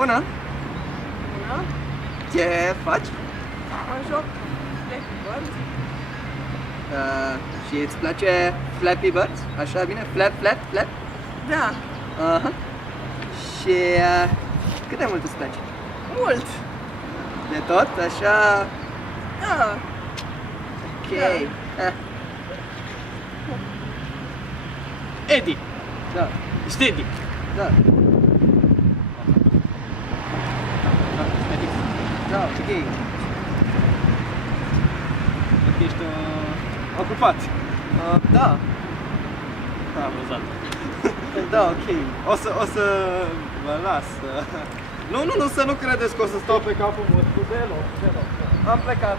Bună! Bună. Ce faci? Mă joc Flappy Bird. Și îți place Flappy Bird? Așa bine? Flap, flap, flap? Da, Aha. Și cât de mult îți place? mult. De tot? Așa? Da. Ok. Da. Eddie! Da, Ești Eddie! da, Eddie. da, ok. Cred că ești ocupat. Da, Amuzat. da, ok. O să vă las. Nu, să nu credeți că o să stau pe capul vostru deloc. Am plecat.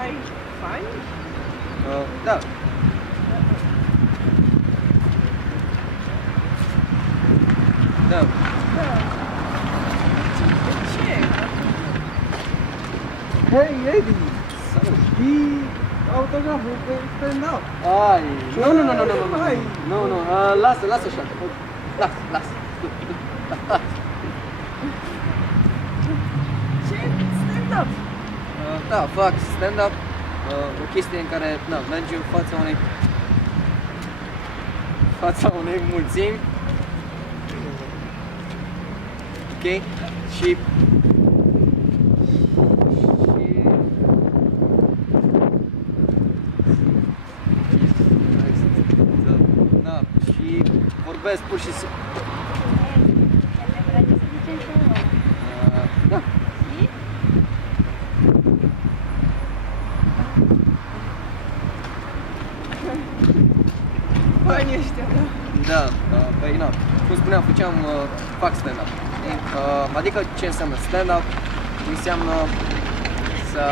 Ai fain? Da. Da. Da. De ce? Hei, Eddie! Salut! Știi autograful pe stand-up? Ai! Nu, Hai. lasă așa. Lasă. Ce stand-up? Da, fac stand-up, o chestie în care mergi în fața unei mulțimi. Ok? Și vorbesc pur și simplu. Da. Bani ăștia, da. Da, păi cum spuneam, fac stand-up. Adică ce înseamnă stand-up? Înseamnă să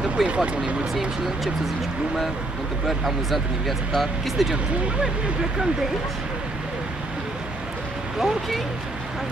te pui în fața unei mulțimi și începi să zici glume, întâmplări amuzante din viața ta, chestii de genul. Nu mai bine plecăm de aici? Ok. Hai.